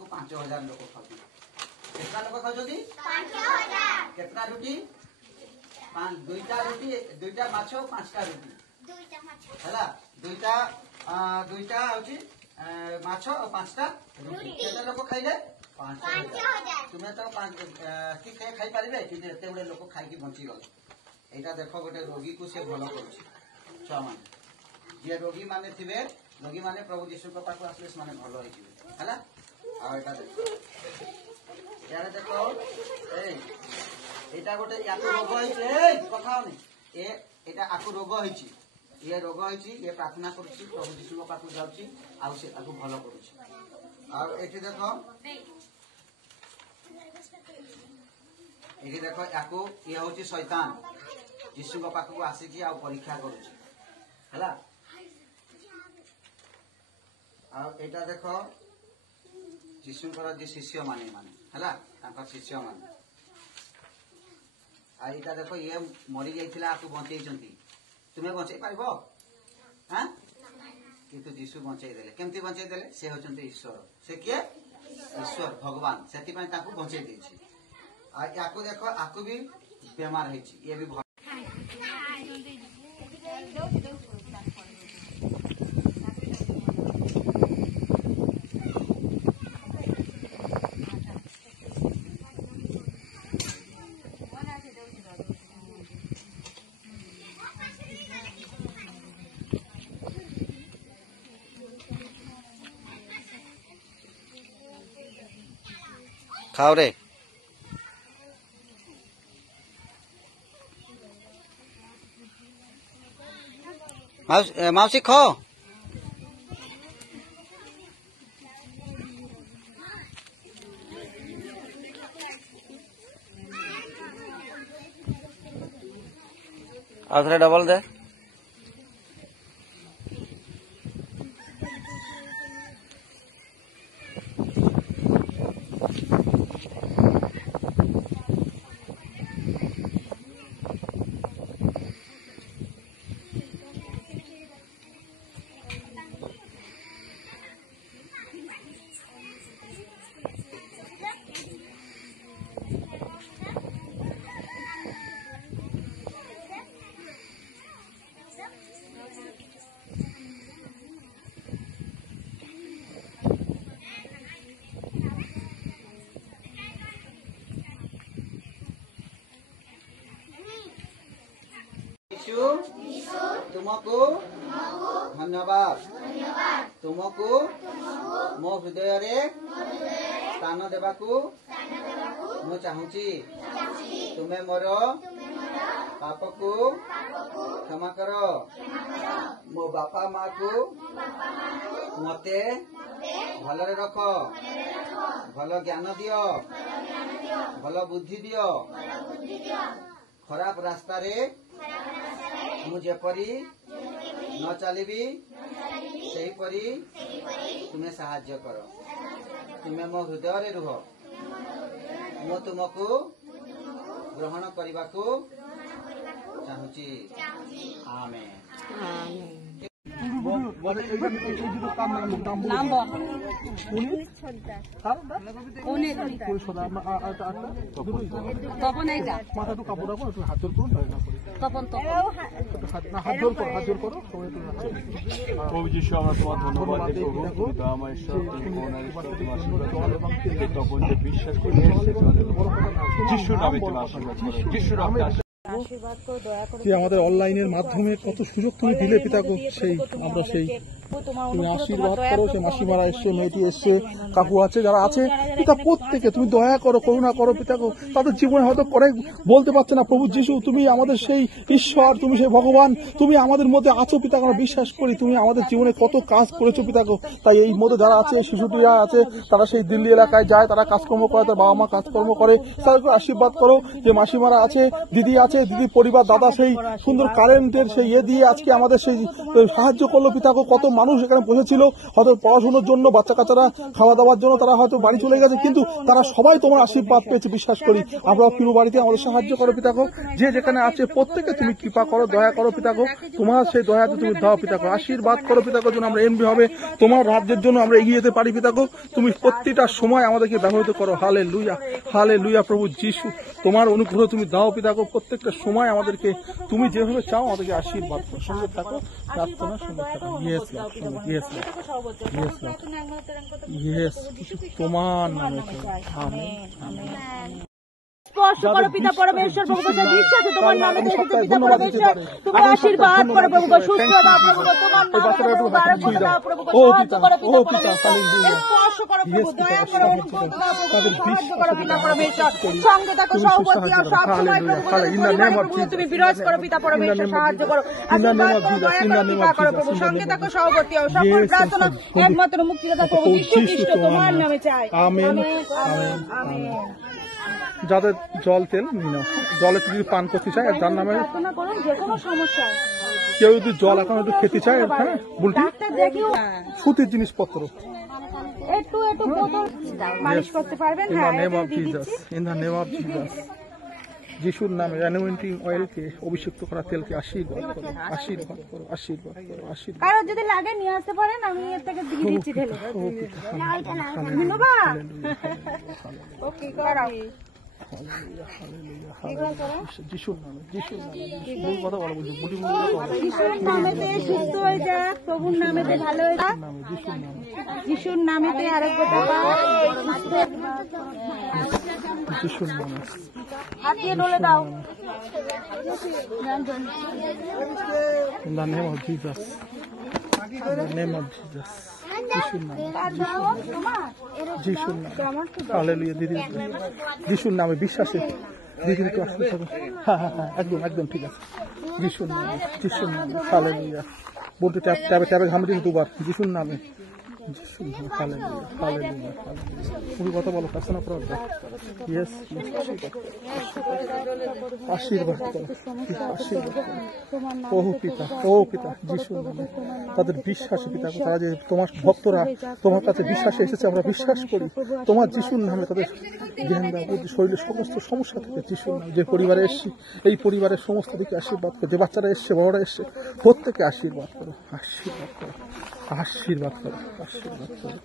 को 5000 लोक खाऊ केतना लोक खाउछथि 5000 केतना रोटी 2टा रोटी 2टा माछ 5टा रोटी 2टा माछ हैला 2टा होची माछ और 5टा रोटी केतना लोक खाइले 5000 तुमे तो 5 की खाई पारिबे कि एते बडे लोक खाइ की बंची गल एटा देखो गोटे रोगी को से भलो करूची छुआ मान जे रोगी माने थिबे रोगी माने प्रभु यीशु को पाखु आसले माने भलो होई जिवे हैला आ एटा देखो यार देखो एटा गोटे याको रोग होइछे कथाओनी एटा आको रोग होइछि ये रोग होइछि ये प्रार्थना करूछि प्रभु यीशु को पाखु जाउछि आ से आको भलो करूछि आ एठी देखो याको ये होछि शैतान यीशु को पाखु आसी आ परीक्षा करूछि हैला आ एटा देखो यीशु कर जे शिष्य माने हैला तांकर शिष्य माने आ एटा देखो ये मरी जाइथिला आकु बंचै जंती तुमे बंचै पारिबो हां किंतु यीशु बंचै देले केमति बंचै देले से होचंती ईश्वर से के ईश्वर भगवान सेति पय ताकु बंचै देछि आ याकु देखो आकु भी बीमार हेछि ये भी खाओ रे माउसी खाओ आउथरे डबल दे तुमको धन्यवाद तुमको मो हृदय रे स्थान देवाकू मु चाहूची तुम्हें मोर पाप को क्षमा कर मो बापा माँ को मते भलरे रख भल ज्ञान दियो भल बुद्धि दियो खराब रास्ता रे मुझे परी न चलिबी सही परी तुम्हें साहाय्य कर तुम्हें मो हृदय रे रुह मु तुमको ग्रहण करने को चाहूची आमेन প্রভু যিশু আমরা তোমার ধন্যবাদ দিই প্রভু দয়াময় ঈশ্বর তখন যে বিশ্বাস করে যিশুর নামে তুমি আশীর্বাদ করো যিশুর নামে আমাদের অনলাইনের মাধ্যমে কত সুযোগ তুমি দিলে পিতা সেই আমরা সেই তুমি আশীর্বাদ করো সে মাসিমারা এসছে মেয়েটি এসছে কাকু আছে যারা আছে পিতা প্রত্যেকে তুমি দয়া করো করুণা করো পিতা তাদের জীবনে হয়তো অনেক বলতে পারছে না প্রভু যিশু তুমি আমাদের সেই ঈশ্বর তুমি সেই ভগবান তুমি আমাদের মধ্যে আছো পিতা আমরা বিশ্বাস করি তুমি আমাদের জীবনে কত কাজ করেছো পিতা তাই এই মধ্যে যারা আছে শিশুটিরা আছে তারা সেই দিল্লি এলাকায় যায় তারা কাজকর্ম করে তার বাবা মা কাজকর্ম করে তাদেরকে আশীর্বাদ করো যে মাসিমারা আছে দিদি পরিবার দাদা সেই সুন্দর কারেন্টের সেই দিয়ে আজকে আমাদের সেই সাহায্য করলো পিতা কত মানুষ এখানে বসেছিল হয়তো পড়াশোনার জন্য, বাচ্চা কাচ্চারা খাওয়া দাওয়ার জন্য তারা হয়তো বাড়ি চলে গেছে, কিন্তু তারা সবাই তোমার আশীর্বাদ পেয়েছে বিশ্বাস করি। আমরা ফিরু বাড়িতে আমাদের সাহায্য করো পিতাগো, যে যেখানে আছে প্রত্যেকে তুমি কৃপা করো, দয়া করো পিতাগো, তোমার সেই দয়াতে তুমি দাও পিতাগো, আশীর্বাদ করো পিতাগো, যেন আমরা এমপি হবে তোমার রাজ্যের জন্য আমরা এগিয়ে যেতে পারি পিতাগো। তুমি প্রতিটা সময় আমাদেরকে ব্যবহৃত করো। Hallelujah, hallelujah. প্রভু যিশু তোমার অনুগ্রহ তুমি দাও পিতাগো, প্রত্যেকটা সময় আমাদেরকে তুমি যেভাবে চাও আমাদেরকে আশীর্বাদ করো। সঙ্গে থাকো, প্রার্থনা সঙ্গে থাকো। Yes Lord, yes Lord, yes Lord, yes. তোমার নামে আমেন, আমেন। স্পর্শ করো পিতা পরমেশ্বর প্রভু, বিশ্বাসে তোমার নামে পিতা পরমেশ্বর তুমি আশীর্বাদ করো প্রভু, সুস্থ দাও প্রভু, তোমার নামে আরোগ্য দাও প্রভু, সাহায্য করো পিতা পরমেশ্বর, স্পর্শ করো প্রভু, দয়া করো সাহায্য করো পিতা পরমেশ্বর, সঙ্গে থাকো সহবর্তী আর সব সময় প্রভু তুমি বিরাজ করো পিতা পরমেশ্বর, সাহায্য করো, আশীর্বাদ করো, দয়া করো, কৃপা করো প্রভু, সঙ্গে থাকো সহবর্তী আর সকল প্রার্থনা একমাত্র মুক্তিদাতা প্রভু যীশু খ্রিস্ট তোমার নামে চাই। Amen, amen, amen. যাদের জল তেল নিয়ে নাও, জলে যদি পান করতে চায় যার নামে, কেউ যদি জল এখন একটু খেতে চায়, হ্যাঁ বুলটি সুতির জিনিসপত্র একটু মালিশ করতে পারবেন। In the name of Jesus, in the name of Jesus, যিশুর নামে অ্যানোয়েন্টিং অয়েলকে, অভিষিক্ত করা তেলকে আশীর্বাদ করো, আশীর্বাদ করো, আশীর্বাদ করো, আশীর্বাদ। কারো যদি লাগে নিয়ে আসতে পারেন, আমি এর থেকে দিয়ে দিচ্ছি ঢেলে। ওকে করাও। যিশুর নামে, যিশুর নামে কথা বলো, যিশুর নামেতে সুস্থ হয়ে যাক, প্রভুর নামেতে ভালো হয়ে যাক, যিশুর নামেতে আরোগ্যতা পাও, যিশুর নামে হাতিয়ে ডলে দাও। In the name of Jesus, in the name of Jesus, যিশুর নামে, যিশুর নামে, হালেলুয়া। দিদি যিশুর নামে বিশ্বাসে দিদি একটু আসতে থাকো। হ্যাঁ হ্যাঁ হ্যাঁ, একদম একদম ঠিক আছে। যিশুর নামে, যিশুর নামে, হালেলুয়া। বলতে ট্যাবে ট্যাবে ঘামটি দুবার, যিশুর নামে, যিশুর নামে, হালেলুয়া, হালেলুয়া, হালেলুয়া। তুমি কথা বলো, প্রার্থনা করো। ইয়েস, আশীর্বাদ করো, আশীর্বাদ করো। ও পিতা, ও পিতা, যিশুর নামে তাদের বিশ্বাসী পিতা, তারা যে তোমার ভক্তরা তোমার কাছে বিশ্বাসে এসেছে, আমরা বিশ্বাস করি তোমার যিশুর নামে তাদের জ্ঞান দাও, শরীরের সমস্ত সমস্যা থেকে যিশুর নামে। যে পরিবারে এসছি, এই পরিবারের সমস্ত দিকে আশীর্বাদ করো, যে বাচ্চারা এসছে, বড়রা এসছে, প্রত্যেকে আশীর্বাদ করো, আশীর্বাদ করো, আশীর্বাদ করো, আশীর্বাদ করো।